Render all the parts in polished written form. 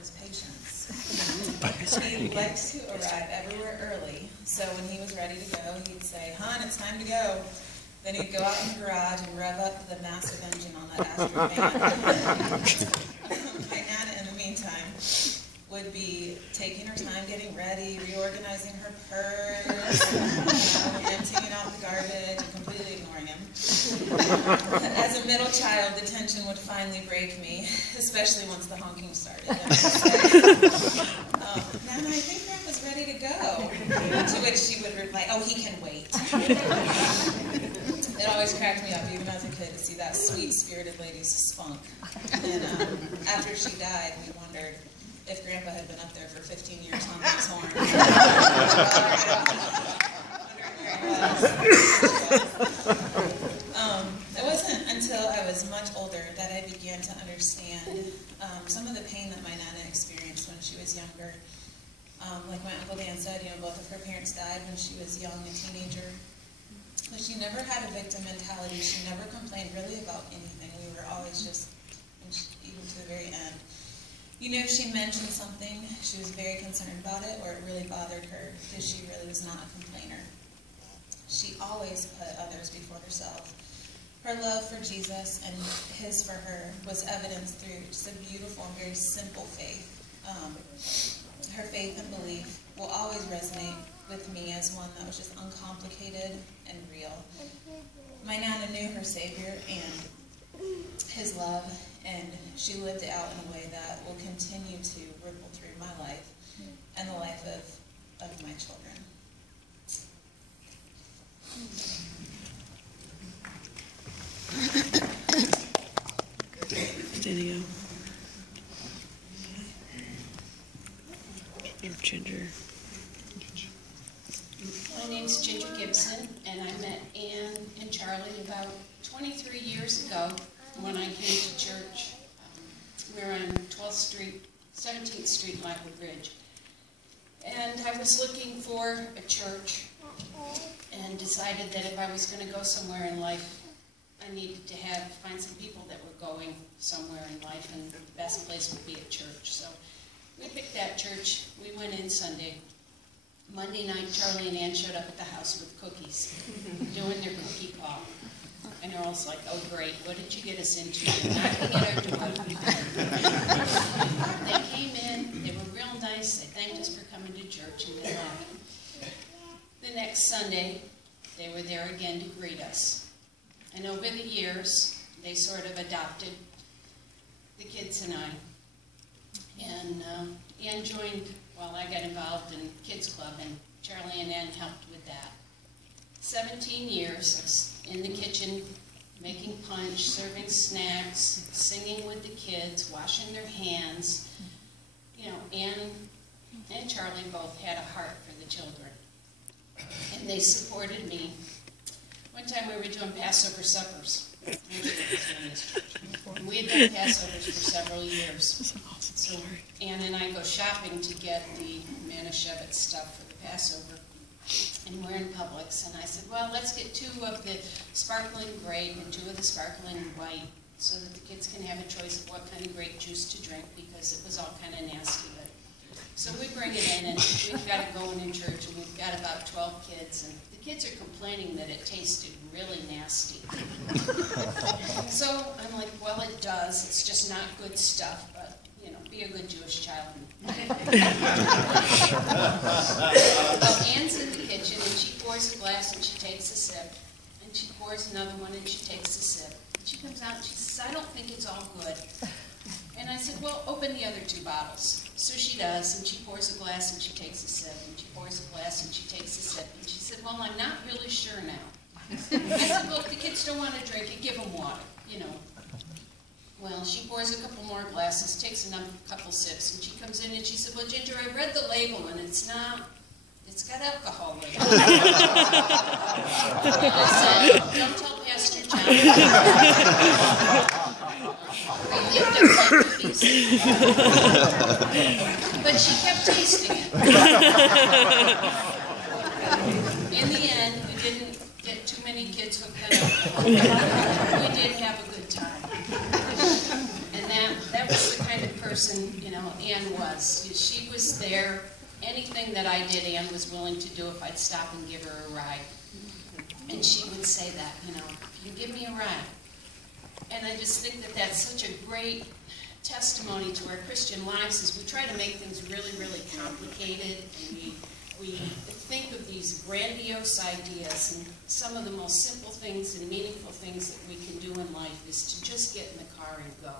his patience. He liked to arrive everywhere early, so when he was ready to go, he'd say, "Hon, it's time to go." Then he'd go out in the garage and rev up the massive engine on that Astro van. My Nana, in the meantime, would be taking her time getting ready, reorganizing her purse, emptying out the garbage, and completely ignoring him. As a middle child, the tension would finally break me, especially once the honking started. And I'd say, "Nana, I think Grandpa's ready to go." To which she would reply, "Oh, he can wait." It always cracked me up, even as a kid, to see that sweet-spirited lady's spunk. And after she died, we wondered if Grandpa had been up there for 15 years honking his horn. It wasn't until I was much older that I began to understand some of the pain that my Nana experienced when she was younger. Like my Uncle Dan said, both of her parents died when she was young, a teenager. But she never had a victim mentality. She never complained really about anything. We were always just, even to the very end. If she mentioned something, she was very concerned about it, or it really bothered her, because she really was not a complainer. She always put others before herself. Her love for Jesus and his for her was evidenced through just a beautiful and very simple faith. Her faith and belief will always resonate with me as one that was just uncomplicated and real. My Nana knew her Savior and his love, and she lived it out in a way that will continue to ripple through my life and the life of my children. There you go. Or Ginger. My name's Ginger Gibson, and I met Ann and Charlie about 23 years ago when I came to church. We were on 17th Street, Lockwood Ridge. And I was looking for a church and decided that if I was going to go somewhere in life, I needed to find some people that were going somewhere in life, and the best place would be a church. So we picked that church. We went in Sunday. Monday night, Charlie and Ann showed up at the house with cookies, doing their cookie call. And they're all like, "Oh, great, what did you get us into? Knocking at our door." They came in, they were real nice, they thanked us for coming to church, and they left. The next Sunday, they were there again to greet us. And over the years, they sort of adopted the kids and I. And Ann joined while I got involved in Kids Club, and Charlie and Ann helped with that. 17 years in the kitchen, making punch, serving snacks, singing with the kids, washing their hands. Ann and Charlie both had a heart for the children, and they supported me. One time we were doing Passover suppers. We had done Passovers for several years. So Ann and I go shopping to get the Manischewitz stuff for the Passover. And we're in Publix. And I said, well, let's get 2 of the sparkling grape and 2 of the sparkling white so that the kids can have a choice of what kind of grape juice to drink, because it was all kind of nasty. So we bring it in, and we've got it going in church, and we've got about 12 kids. And the kids are complaining that it tasted really nasty. So I'm like, well, it does. It's just not good stuff, but, be a good Jewish child. Well, Ann's in the kitchen, and she pours a glass, and she takes a sip. And she pours another one, and she takes a sip. And she comes out, and she says, I don't think it's all good. And I said, well, open the other 2 bottles. So she does, and she pours a glass, and she takes a sip. And she pours a glass, and she takes a sip. And she said, well, I'm not really sure now. I said, well, if the kids don't want to drink it, give them water, Well, she pours a couple more glasses, takes another couple sips, and she comes in and she said, well, Ginger, I read the label, and it's got alcohol in it. I said, don't tell Pastor John. But she kept tasting it. In the end, we didn't get too many kids hooked on alcohol. We did have a good time. And that was the kind of person, you know, Ann was. She was there. Anything that I did, Ann was willing to do if I'd stop and give her a ride. And she would say that, you know, you give me a ride. And I just think that that's such a great testimony to our Christian lives, is we try to make things really, really complicated, and we think of these grandiose ideas, and some of the most simple things and meaningful things that we can do in life is to just get in the car and go.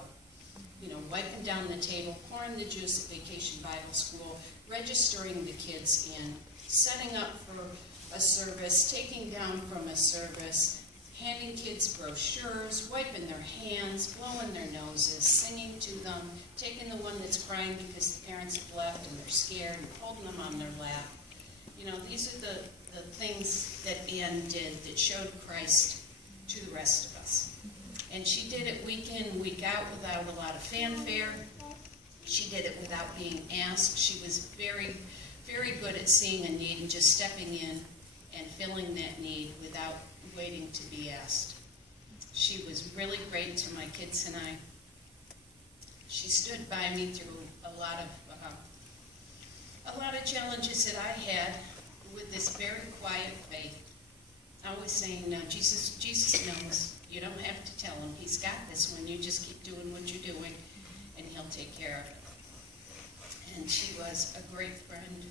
You know, wiping down the table, pouring the juice at Vacation Bible School, registering the kids in, setting up for a service, taking down from a service, handing kids brochures, wiping their hands, blowing their noses, singing to them, taking the one that's crying because the parents have left and they're scared, and holding them on their lap. You know, these are the things that Ann did that showed Christ to the rest of us. And she did it week in, week out without a lot of fanfare. She did it without being asked. She was very, very good at seeing a need and just stepping in and filling that need without waiting to be asked. She was really great to my kids and I. She stood by me through a lot of challenges that I had with this very quiet faith. Always saying, no, Jesus knows. You don't have to tell him. He's got this one. You just keep doing what you're doing, and he'll take care of it. And she was a great friend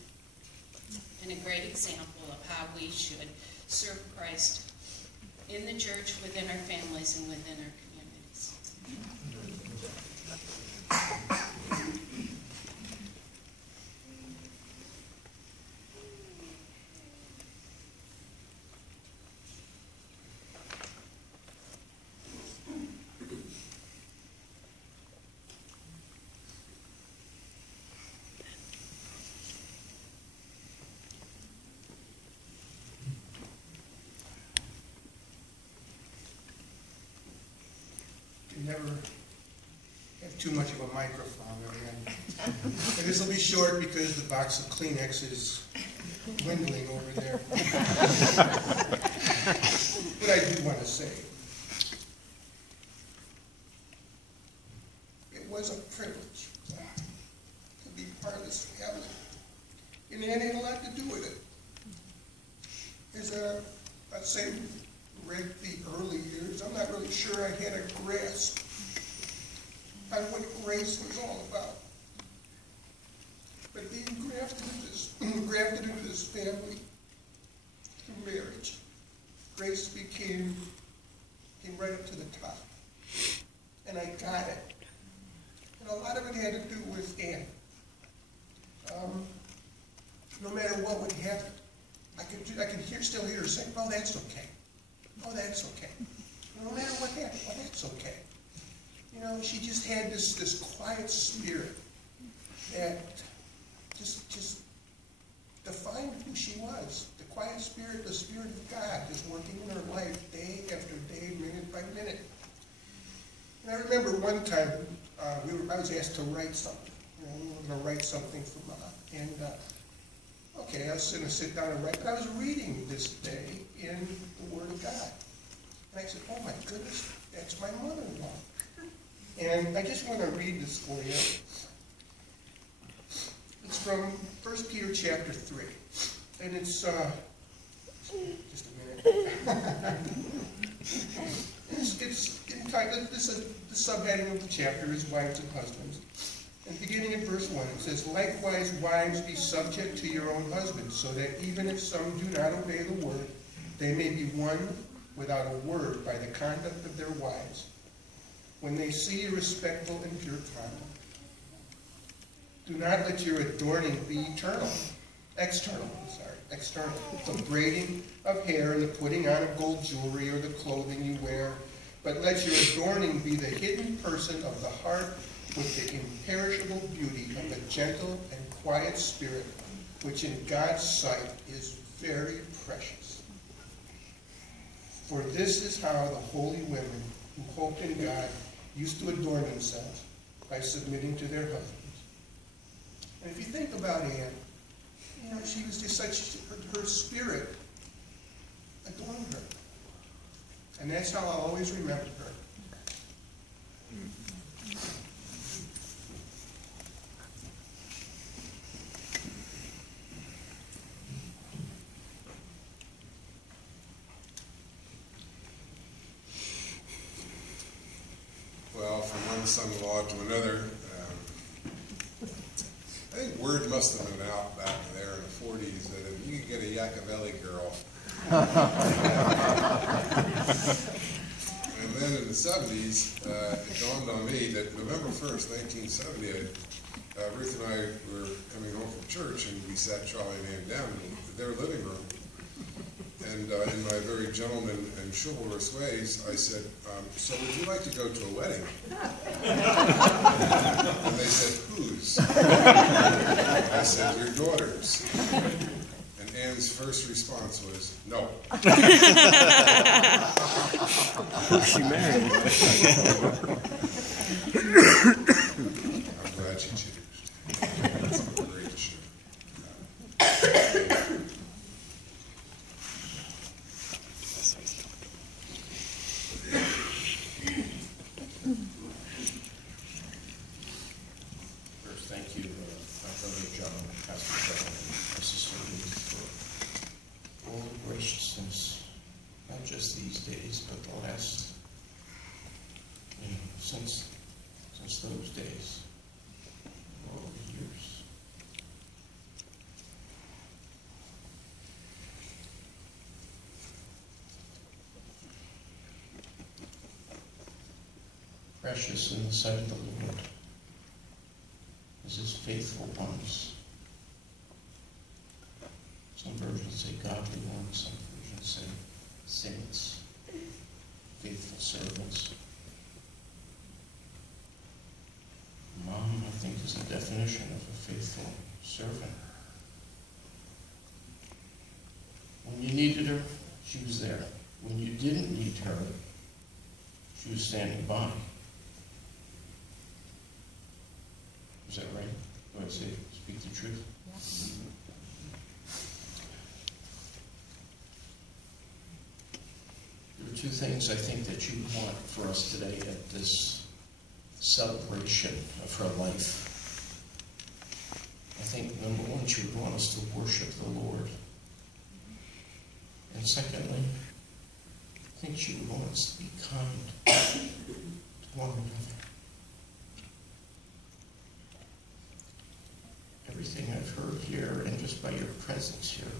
and a great example of how we should serve Christ in the church, within our families, and within our communities. Never have too much of a microphone, and this will be short because the box of Kleenex is dwindling over there. But I do want to say, it was a privilege to be part of this family, and it had a lot to do with it. As I'd say, read the early years, I'm not really sure I had a grasp on what grace was all about. But being grafted into this family through marriage, grace came right up to the top. And I got it. And a lot of it had to do with Ann. No matter what would happen, I could still hear her say, "Oh, that's okay. Oh, that's okay. No matter what happened, oh, that's okay." You know, she just had this quiet spirit that just defined who she was. The quiet spirit, the Spirit of God, just working in her life day after day, minute by minute. And I remember one time I was asked to write something. You know, we were going to write something for Mom, and okay, I was going to sit down and write, but I was reading this day in the Word of God. And I said, oh my goodness, that's my mother-in-law. And I just want to read this for you. It's from 1 Peter chapter 3. And it's, just a minute. it's entitled, the subheading of the chapter is Wives and Husbands. And beginning in verse 1, it says, "Likewise, wives, be subject to your own husbands, so that even if some do not obey the word, they may be won without a word by the conduct of their wives, when they see you respectful and pure conduct. Do not let your adorning be external, the braiding of hair and the putting on of gold jewelry or the clothing you wear, but let your adorning be the hidden person of the heart, with the imperishable beauty of a gentle and quiet spirit, which in God's sight is very precious. For this is how the holy women who hoped in God used to adorn themselves, by submitting to their husbands." And if you think about Ann, you know, she was just such, her spirit adorned her. And that's how I'll always remember her. son-in-law to another. I think word must have been out back there in the 40s that if you could get a Yacovelli girl, and then in the 70s, it dawned on me that November 1st, 1970, Ruth and I were coming home from church, and we sat Charlie and Ann down in their living room. And in my very gentleman and chivalrous ways, I said, so would you like to go to a wedding? And they said, whose? I said, your daughter's. And Ann's first response was, no. Who's she married? I'm glad she choose. Great to show. First, thank you, my brother John, Pastor John, and my sister Ruth, for all the graciousness, not just these days, but the last, since those days, all the years. Precious in the sight of the Lord is his faithful ones. Some versions say godly ones, some versions say saints, faithful servants. Mom, I think, is the definition of a faithful servant. When you needed her, she was there. When you didn't need her, she was standing by. Is that right? Do I speak the truth? There are two things I think that you want for us today at this celebration of her life. I think, number one, she would want us to worship the Lord. And secondly, I think she would want us to be kind to one another. Everything I've heard here, and just by your presence here,